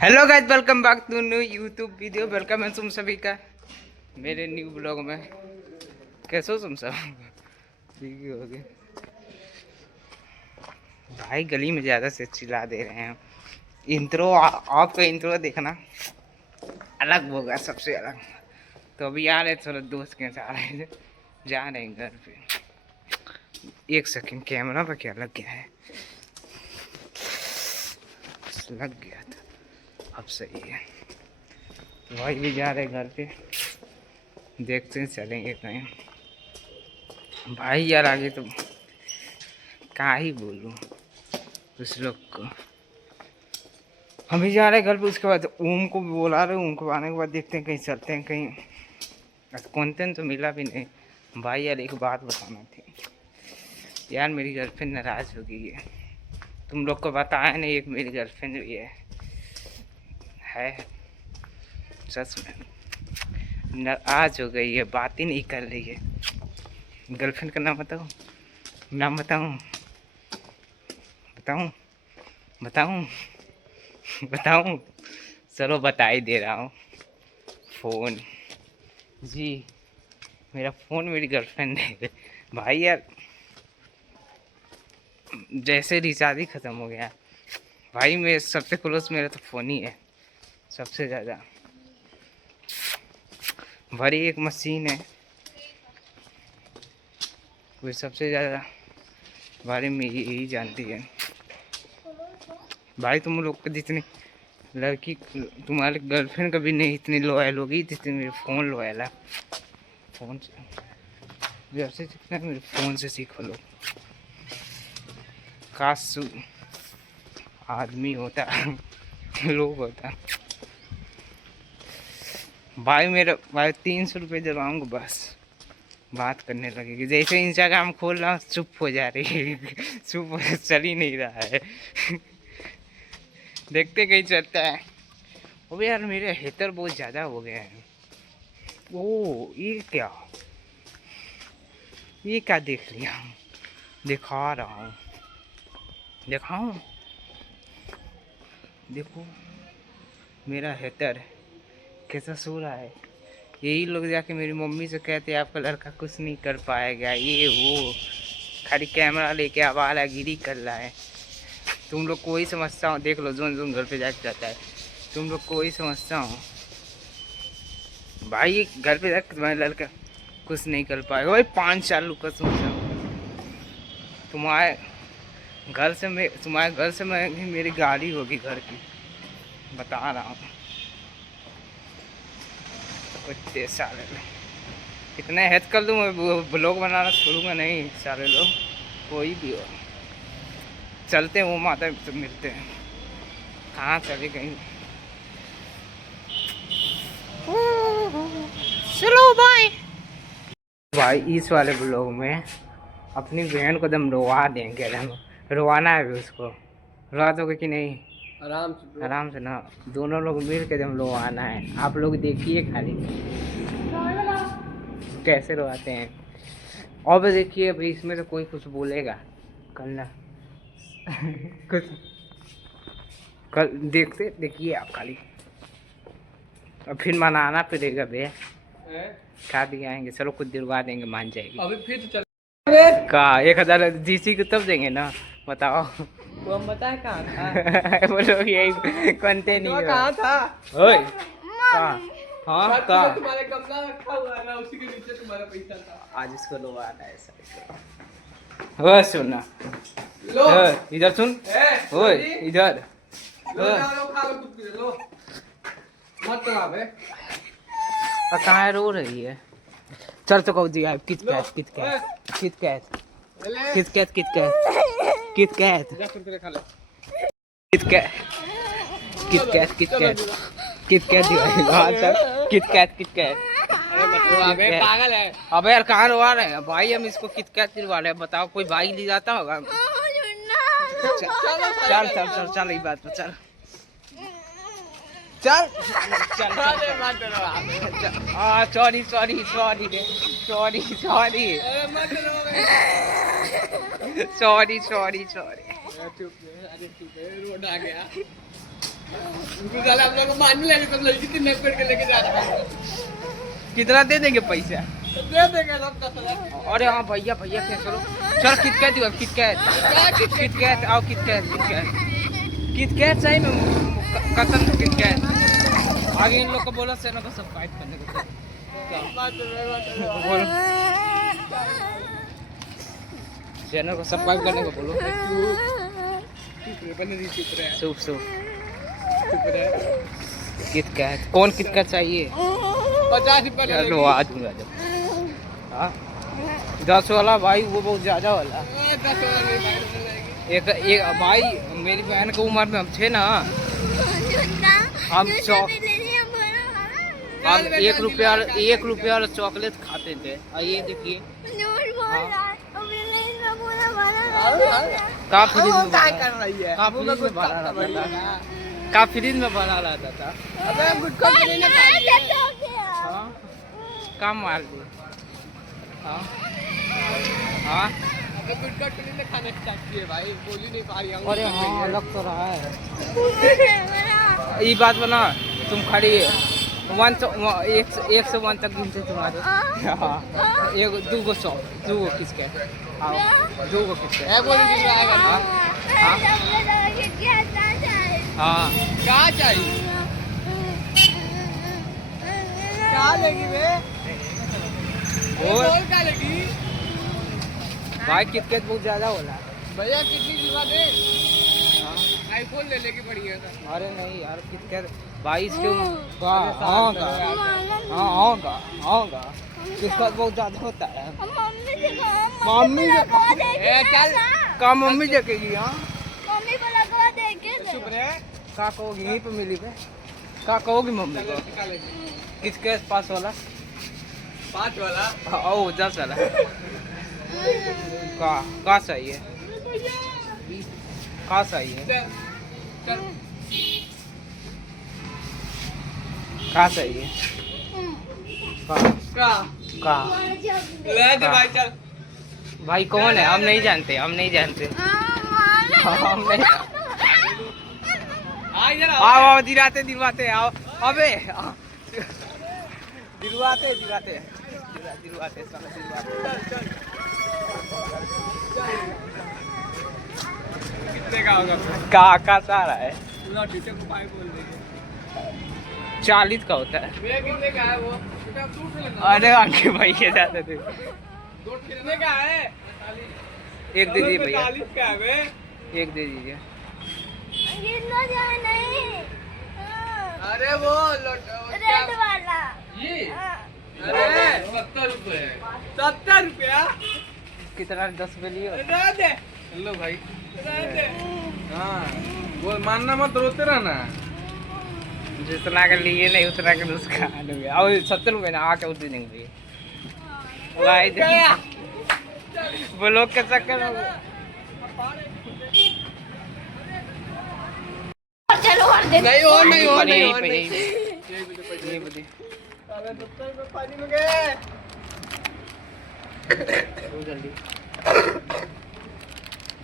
Hello guys, welcome back to new YouTube video. Welcome है तुम सभी का मेरे न्यू ब्लॉग में। कैसे हो तुम सब? ठीक ही होगे भाई। गली में ज़्यादा से चिल्ला दे रहे हैं। इंट्रो आपका इंट्रो देखना अलग होगा, सबसे अलग। तो अभी आ रहे थोड़ा दोस्त के साथ जा रहे हैं घर पे। एक सेकंड, कैमरा पर क्या लग गया है? लग गया था, अब सही है। भाई भी जा रहे घर पे, देखते हैं चलेंगे कहीं। भाई यार आगे तो क्या ही बोलूं उस लोग को। हम भी जा रहे घर पे, उसके बाद ओम को भी बुला रहे। ओम को आने के बाद देखते हैं कहीं चलते हैं कहीं। कंटेंट तो मिला भी नहीं। भाई यार एक बात बताना थी यार, मेरी गर्लफ्रेंड नाराज़ हो गई है। तुम लोग को बताया नहीं, एक मेरी गर्लफ्रेंड भी है सच में नाराज़ हो गई है, बात ही नहीं कर रही है। गर्लफ्रेंड का नाम बताऊँ? नाम बताऊँ? बताऊँ बताऊँ बताऊँ? चलो बता ही दे रहा हूँ। फ़ोन जी, मेरा फ़ोन मेरी गर्लफ्रेंड है। भाई यार जैसे रिचार्ज ही ख़त्म हो गया भाई। मेरे सबसे क्लोज मेरा तो फ़ोन ही है सबसे ज़्यादा। भरी एक मशीन है वो सबसे ज़्यादा बारे में यही जानती है। भाई तुम लोग को जितनी लड़की तुम्हारे गर्लफ्रेंड कभी नहीं इतनी लॉयल होगी जितनी मेरे फ़ोन लॉयल है। फ़ोन से जैसे जितना मेरे फ़ोन से सीखो लोग। काश आदमी होता लोग होता। भाई मेरा भाई 300 रुपये दिलवाऊंगा बस, बात करने लगेगी। जैसे इंस्टाग्राम खोल रहा हूँ चुप हो जा रही है चुप चल ही नहीं रहा है देखते कहीं चलता है। वो यार मेरे हेटर बहुत ज़्यादा हो गए हैं। ओ ये क्या देख लिया? दिखा रहा हूँ, दिखाऊं? देखो मेरा हेटर कैसा सो रहा है। यही लोग जाके मेरी मम्मी से कहते हैं आपका लड़का कुछ नहीं कर पाएगा, ये वो खाली कैमरा लेके आवारागिरी कर रहा है। तुम लोग को ही समझता हूँ, देख लो जोन जोन घर पे जाके जाता है। तुम लोग को ही समझता हूँ भाई, घर पे जाकर तुम्हारा लड़का कुछ नहीं कर पाएगा। भाई 5 साल का सोचा, तुम्हारे घर से महंगी मेरी गाड़ी होगी घर की, बता रहा हूँ। कुछ साले कितने हेल्प कर दूँ मैं, ब्लॉग बनाना छोड़ूंगा नहीं सारे लोग, कोई भी हो। चलते हैं वो माता तो मिलते हैं। कहाँ चले कहीं? चलो बाय। भाई इस वाले ब्लॉग में अपनी बहन को दम रोवा देंगे। रोवाना है भी उसको, रोवा दोगे कि नहीं? आराम से ना, दोनों लोग मिल के दम रोवाना है। आप लोग देखिए खाली कैसे रोवाते हैं। और देखिए अभी इसमें तो कोई कुछ बोलेगा कल ना कुछ कल देखिए आप खाली। और फिर मनाना पड़ेगा बे, खा दिखाएंगे। चलो कुछ दिलवा देंगे, मान जाएगी। अभी फिर चल का 1000 जीसी को तब देंगे ना, बताओ। तो हम बताए कहाँ था बोलो यही कंटे नहीं कहाँ था। ओए कहाँ? हाँ कहाँ? तुम्हारे गमला रखा हुआ है ना, उसी के नीचे तुम्हारा पैसा था। आज इसको लो आना है ऐसा। ओ सुनना, लो इधर सुन। ओए इधर लो मत बे। कहाँ रो रही है? चल तो कहो दिया KitKat KitKat KitKat KitKat KitKat KitKat KitKat KitKat KitKat KitKat KitKat KitKat. अबे पागल है। अबे यार कहाँ रोवा रहे हैं भाई? हम इसको किटकैट दिलवा रहे हैं, बताओ कोई भाई ले जाता होगा? चल चल चल चल, ये बात पर चल चल चल सॉरी सॉरी सॉरी रे sorry sorry sorry sorry sorry. Road आ गया। आप लोग मान लेंगे तो लड़की कितने पेड़ के लेके जा रहा है। कितना दे देंगे पैसा? दे देंगे सब 10,000। अरे हाँ भैया भैया क्या चलो चल किटकैट दियो किटकैट आओ किटकैट सही में कसम से किटकैट आगे इन लोग को बोला सेना को सब्सक्राइब करने को बोल चैनल को सब्सक्राइब करने को बोलो शुभ शुभ किटकैट कौन किटकैट चाहिए 50 रुपये चलो आ दूंगा जब हाँ 10 वाला भाई वो बहुत ज़्यादा वाला 10 वाला एक भाई मेरी बहन की उम्र में हम थे ना हम 1 रुपया वाला चॉकलेट खाते थे और ये देखिए का फ्रिज में बना रहता था अबे गुटखा नहीं खा हाँ काम मार दिए हाँ हाँ गुटखा नहीं खाने स्टार्ट किए भाई बोल ही नहीं पा रही हूं। अरे हाँ लग तो रहा है ये बात बना तुम खड़ी 1 से 1 तक गिनते तुम्हारे हाँ 1 2 100 2 किसके हाँ 2 किसके है बोल नहीं आएगा ना। हाँ क्या चाहिए क्या लेगी बे और बोल क्या लेगी भाई किटकैट बहुत ज़्यादा होला भैया कितनी दिलवा दे आईफोन ले लेगी बढ़िया सा। अरे नहीं यार किटकैट भाई इसके आऊँगा आऊँगा किटकैट बहुत ज़्यादा होता है मम्मी चल का मम्मी देखेगी हाँ मम्मी को लगवा देंगे चुप रहे का कहोगी यहीं पे मिली बे का कहोगी मम्मी को किटकैट 5 वाला 5 वाला ओ 10 वाला का सही है का सही है चल का सही है का का ले दे भाई चल भाई कौन है हम नहीं जानते हम नहीं आ इधर आओ आओ दिलवाते आओ अबे दिलवाते साला दिलवाते कितने का होगा का सारा है ना टीचर को पाई बोल देंगे 40 का होता है भैया कितने का है वो बेटा दूर से लेना अरे आगे भाई ये जाते थे दो कितने का है एक दे दीजिए भैया 45 का है बे एक दे दीजिए गिरना जाए नहीं अरे वो रेड वाला ये हाँ। अरे 70 रुपए 70 रुपया कितना 10 पे लिए रह दे हेलो भाई रह दे हाँ वो मानना मत रोते रहना जितना का लिए नहीं उतना का उसका और 70 रुपये ना आके उतने देंगे भाई गया वो लोग के चक्कर में चलो और दे नहीं हो नहीं हो नहीं हो यहीं पे, नहीं ये बता साले 70 रुपए पानी में गए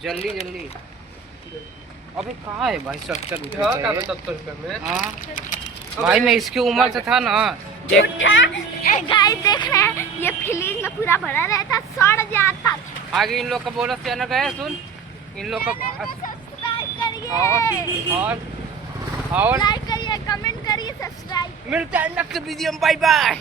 जल्दी जल्दी अबे कहाँ है भाई 70 रुपये हाँ का चाहिए। 70 रुपए में हाँ भाई मैं इसकी उम्र से था ना देख गाइस देख रहे हैं ये फ्रिज में पूरा भरा रहता सड़ जाता था। आगे इन लोग का बोनस चैनल गया सुन इन लोग का सब्सक्राइब करिए और लाइक करिए कमेंट करिए सब्सक्राइब मिलता है नेक्स्ट वीडियो में बाय बाय